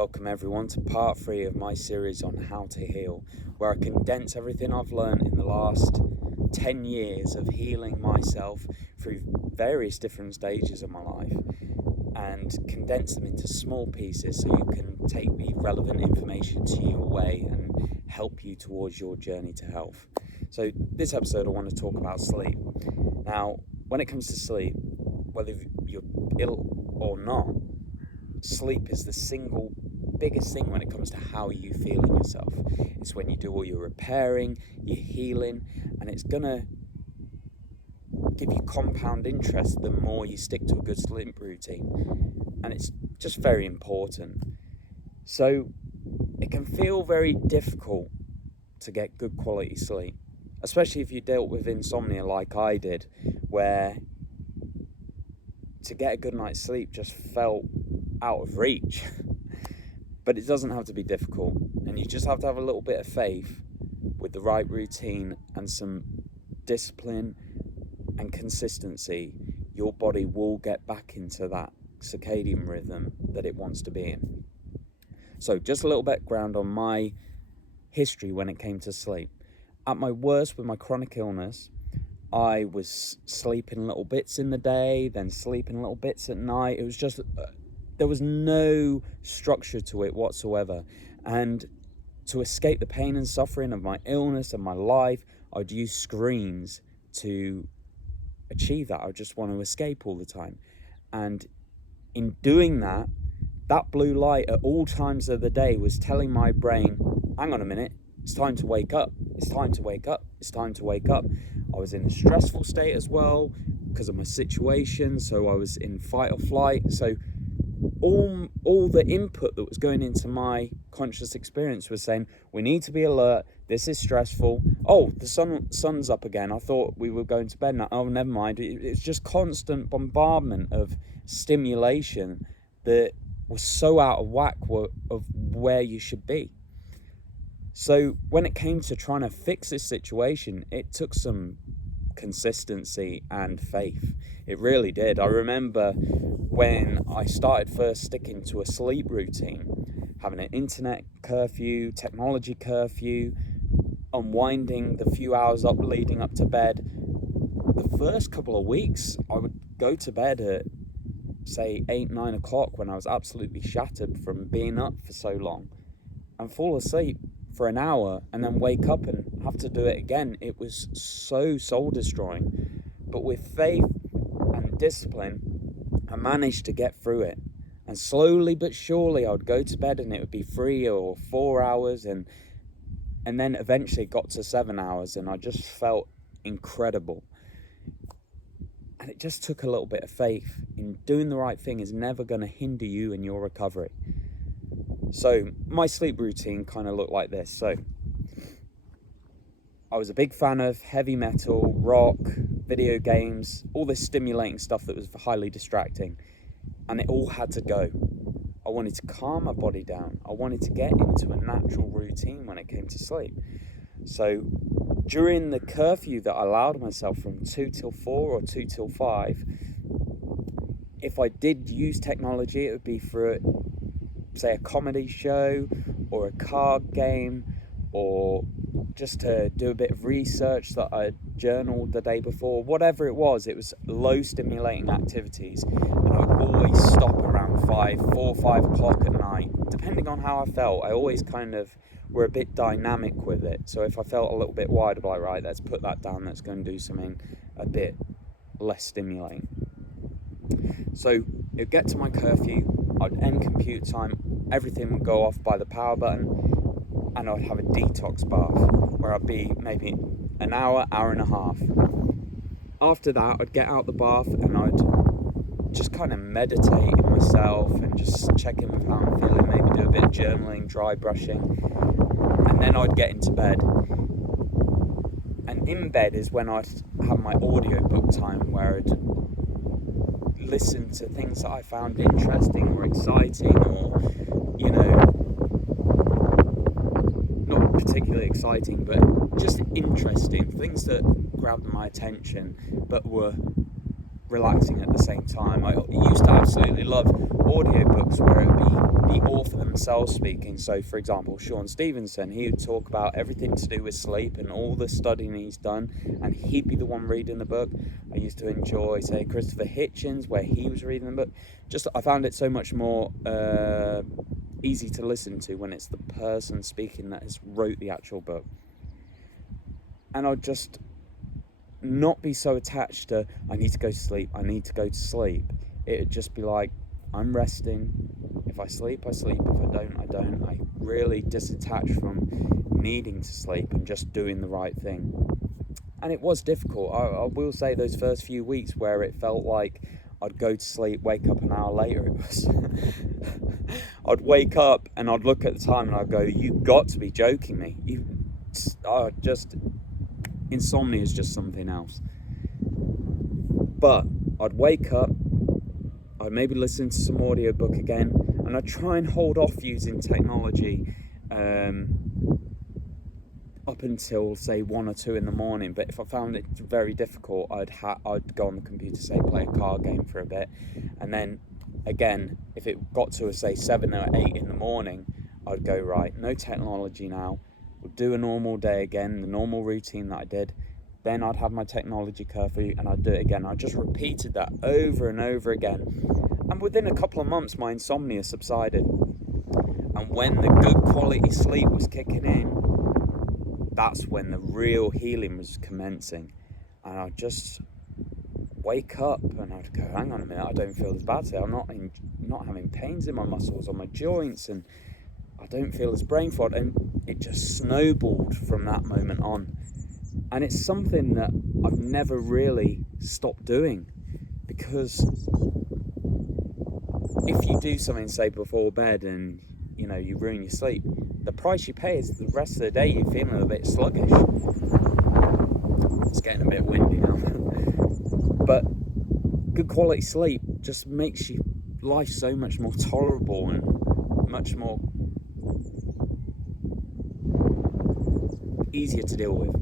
Welcome everyone to part 3 of my series on how to heal, where I condense everything I've learned in the last 10 years of healing myself through various different stages of my life and condense them into small pieces so you can take the relevant information to you away and help you towards your journey to health. So this episode I want to talk about sleep. Now, when it comes to sleep, whether you're ill or not, sleep is the single biggest thing when it comes to how you feel in yourself. It's when you do all your repairing, your healing, and it's gonna give you compound interest the more you stick to a good sleep routine. And it's just very important. So it can feel very difficult to get good quality sleep, especially if you dealt with insomnia like I did, where to get a good night's sleep just felt out of reach. But it doesn't have to be difficult, and you just have to have a little bit of faith with the right routine and some discipline and consistency. Your body will get back into that circadian rhythm that it wants to be in. So just a little background on my history when it came to sleep. At my worst with my chronic illness, I was sleeping little bits in the day, then sleeping little bits at night. It was just there was no structure to it whatsoever. And to escape the pain and suffering of my illness and my life, I would use screens to achieve that. I would just want to escape all the time. And in doing that, that blue light at all times of the day was telling my brain, hang on a minute, it's time to wake up. It's time to wake up. It's time to wake up. I was in a stressful state as well because of my situation. So I was in fight or flight. So all the input that was going into my conscious experience was saying, we need to be alert, this is stressful, oh, the sun's up again, I thought we were going to bed now, oh, never mind. It's just constant bombardment of stimulation that was so out of whack of where you should be. So when it came to trying to fix this situation, it took some consistency and faith. It really did. I remember when I started first sticking to a sleep routine, having an internet curfew, technology curfew, unwinding the few hours leading up to bed. The first couple of weeks, I would go to bed at, say, 8-9 o'clock when I was absolutely shattered from being up for so long, and fall asleep for an hour and then wake up and have to do it again. It was so soul destroying. But with faith and discipline, I managed to get through it. And slowly but surely I would go to bed and it would be 3 or 4 hours, and then eventually got to 7 hours, and I just felt incredible. And it just took a little bit of faith in doing the right thing is never going to hinder you in your recovery. So my sleep routine kind of looked like this. So I was a big fan of heavy metal, rock, video games, all this stimulating stuff that was highly distracting. And it all had to go. I wanted to calm my body down. I wanted to get into a natural routine when it came to sleep. So during the curfew that I allowed myself from 2 till 4 or 2 till 5, if I did use technology, it would be for say a comedy show or a card game, or just to do a bit of research that I journaled the day before. Whatever it was low stimulating activities, and I would always stop around 4 or 5 o'clock at night, depending on how I felt. I always kind of were a bit dynamic with it. So if I felt a little bit wide, I'd be like, right, let's put that down, let's go and do something a bit less stimulating. So it'd get to my curfew, I'd end computer time, everything would go off by the power button, and I'd have a detox bath where I'd be maybe an hour and a half. After that, I'd get out the bath and I'd just kind of meditate in myself and just check in with how I'm feeling, maybe do a bit of journaling, dry brushing, and then I'd get into bed. And in bed is when I'd have my audiobook time, where I'd listen to things that I found interesting or exciting, or, you know, not particularly exciting, but just interesting, things that grabbed my attention but were relaxing at the same time. I used to have absolutely love audiobooks where it be the author themselves speaking. So, for example, Sean Stevenson, he would talk about everything to do with sleep and all the studying he's done, and he'd be the one reading the book. I used to enjoy, say, Christopher Hitchens, where he was reading the book. Just, I found it so much more easy to listen to when it's the person speaking that has wrote the actual book. And I'd just not be so attached to, I need to go to sleep, I need to go to sleep. It'd just be like, I'm resting. If I sleep, I sleep. If I don't, I don't. I really disattach from needing to sleep and just doing the right thing. And it was difficult. I will say those first few weeks where it felt like I'd go to sleep, wake up an hour later, it was I'd wake up and I'd look at the time and I'd go, you've got to be joking me. Insomnia is just something else. But I'd wake up, I'd maybe listen to some audiobook again, and I'd try and hold off using technology up until, say, 1 or 2 in the morning. But if I found it very difficult, I'd go on the computer, say, play a card game for a bit, and then again, if it got to, say, 7 or 8 in the morning, I'd go, right, no technology now. We'll do a normal day again, the normal routine that I did. Then I'd have my technology curfew and I'd do it again. I just repeated that over and over again. And within a couple of months, my insomnia subsided. And when the good quality sleep was kicking in, that's when the real healing was commencing. And I'd just wake up and I'd go, hang on a minute, I don't feel as bad today. I'm not having pains in my muscles or my joints, and I don't feel as brain fog. And it just snowballed from that moment on. And it's something that I've never really stopped doing, because if you do something, say, before bed and you ruin your sleep, the price you pay is the rest of the day you're feeling a bit sluggish. It's getting a bit windy now. But good quality sleep just makes your life so much more tolerable and much more easier to deal with.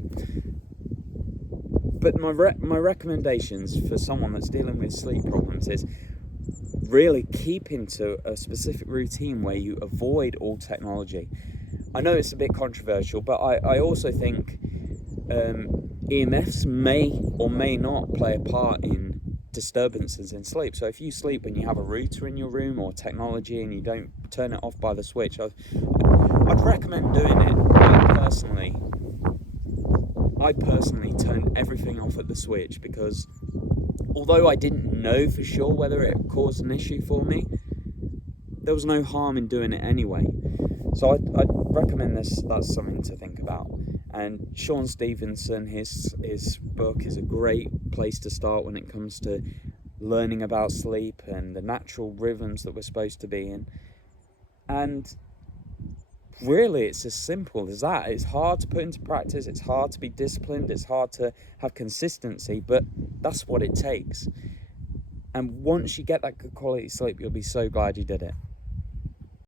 But my recommendations for someone that's dealing with sleep problems is really keep into a specific routine where you avoid all technology. I know it's a bit controversial, but I also think EMFs may or may not play a part in disturbances in sleep. So if you sleep and you have a router in your room or technology and you don't turn it off by the switch, I'd recommend doing it. I personally turned everything off at the switch, because although I didn't know for sure whether it caused an issue for me, there was no harm in doing it anyway. So I'd recommend this. That's something to think about. And Sean Stevenson, his book is a great place to start when it comes to learning about sleep and the natural rhythms that we're supposed to be in. And really, it's as simple as that. It's hard to put into practice, it's hard to be disciplined, it's hard to have consistency, but that's what it takes. And once you get that good quality sleep, you'll be so glad you did it.